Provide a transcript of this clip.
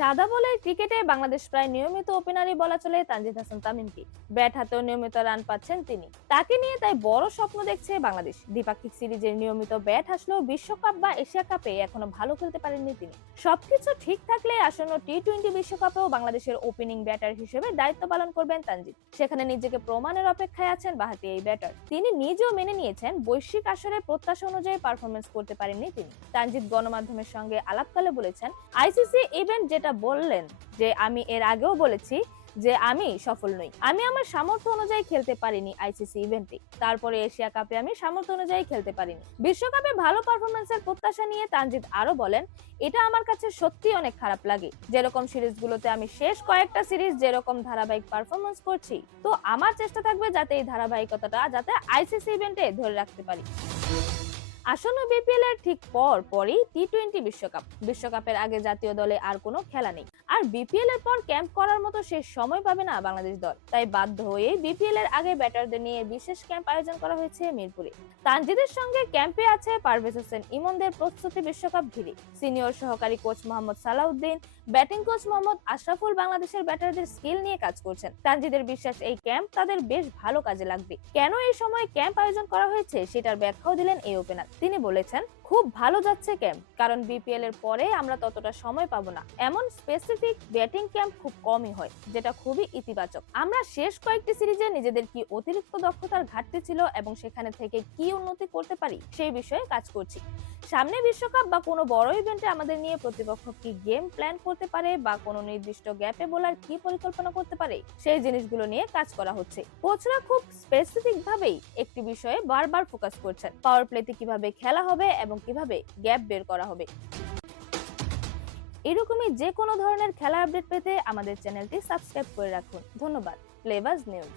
সাদা বলের ক্রিকেটে বাংলাদেশ প্রায় নিয়মিত ওপেনারই বলা চলে তানজিদ হাসান তামিমকে। ব্যাট হাতেও নিয়মিত রান পাচ্ছেন তিনি। তাকে নিয়ে তাই বড় স্বপ্ন দেখছে বাংলাদেশ। দ্বিপাক্ষিক সিরিজের নিয়মিত ব্যাট হাসলেও বিশ্বকাপ বা এশিয়া কাপে এখনো ভালো খেলতে পারেননি তিনি। সবকিছু ঠিক থাকলে আসন্ন টি-20 বিশ্বকাপেও বাংলাদেশের ওপেনিং ব্যাটার হিসেবে দায়িত্ব পালন করবেন তানজিদ। সেখানে নিজেকে প্রমাণের অপেক্ষায় আছেন বাঁহাতি এই ব্যাটার। তিনি নিজেও মেনে নিয়েছেন বৈশ্বিক আসরে প্রত্যাশা অনুযায়ী পারফরমেন্স করতে পারেননি তিনি। তানজিদ গণমাধ্যমের সঙ্গে আলাপকালে বলেছেন, আইসিসি ইভেন্ট যেটা বললেন যে আমি এর আগেও বলেছি যে আমি সফল নই। আমি আমার সামর্থ্য অনুযায়ী খেলতে পারিনি আইসিসি ইভেন্টে। তারপরে এশিয়া কাপে আমি সামর্থ্য অনুযায়ী খেলতে পারিনি। বিশ্বকাপে ভালো পারফরমেন্সের প্রত্যাশা নিয়ে তানজিদ আরো বলেন, এটা আমার কাছে সত্যি অনেক খারাপ লাগে। যেরকম সিরিজগুলোতে আমি শেষ কয়েকটা সিরিজ যেরকম ধারাবাহিক পারফরমেন্স করছি, তো আমার চেষ্টা থাকবে যাতে এই ধারাবাহিকতাটা যাতে আইসিসি ইভেন্টে ধরে রাখতে পারি। আসন্ন বিপিএল এর ঠিক পরই টি-20 বিশ্বকাপের আগে জাতীয় দলে আর কোনো খেলা নেই। আর বিপিএল এর পর ক্যাম্প করার মতো শেষ সময় পাবে না বাংলাদেশ দল। তাই বাধ্য হয়ে বিপিএল এর আগে ব্যাটারদের নিয়ে বিশেষ ক্যাম্প আয়োজন করা হয়েছে মিরপুরে। তানজিদের সঙ্গে ক্যাম্পে আছে পারভেজ হোসেন ইমনদের প্রস্তুতি বিশ্বকাপ ঘিরে। সিনিয়র সহকারী coach Mohammad Salauddin, batting coach Mohammad Ashraful বাংলাদেশের ব্যাটারদের স্কিল নিয়ে কাজ করছেন। তানজিদের বিশ্বাস এই ক্যাম্প তাদের বেশ ভালো কাজে লাগবে। কেন এই সময় ক্যাম্প আয়োজন করা হয়েছে সেটার ব্যাখ্যাও দিলেন এই ওপেনার। তিনি বলেছেন, খুব ভালো যাচ্ছে ক্যাম্প, কারণ বিপিএল এর পরে আমরা ততটা সময় পাবো না। এমন স্পেসিফিক ব্যাটিং ক্যাম্প খুব কমই হয়, যেটা খুবই ইতিবাচক। আমরা শেষ কয়েকটি সিরিজে নিজেদের কি অতিরিক্ত দক্ষতার ঘাটতি ছিল এবং সেখানে থেকে কি উন্নতি করতে পারি সেই বিষয়ে কাজ করছি। সামনে বিশ্বকাপ বা কোনো বড় ইভেন্টে আমাদের নিয়ে প্রতিপক্ষ কি গেম প্ল্যান করতে পারে বা কোনো নির্দিষ্ট গ্যাপে বোলার কি পরিকল্পনা করতে পারে সেই জিনিসগুলো নিয়ে কাজ করা হচ্ছে। কোচরা খুব স্পেসিফিক ভাবেই একটি বিষয়ে বারবার ফোকাস করছেন, পাওয়ার প্লেতে কিভাবে খেলা হবে এবং কিভাবে গ্যাপ বের করা হবে। এরকমই যে কোনো ধরনের খেলা আপডেট পেতে আমাদের চ্যানেলটি সাবস্ক্রাইব করে রাখুন। ধন্যবাদ। প্লেবাজ নিউজ।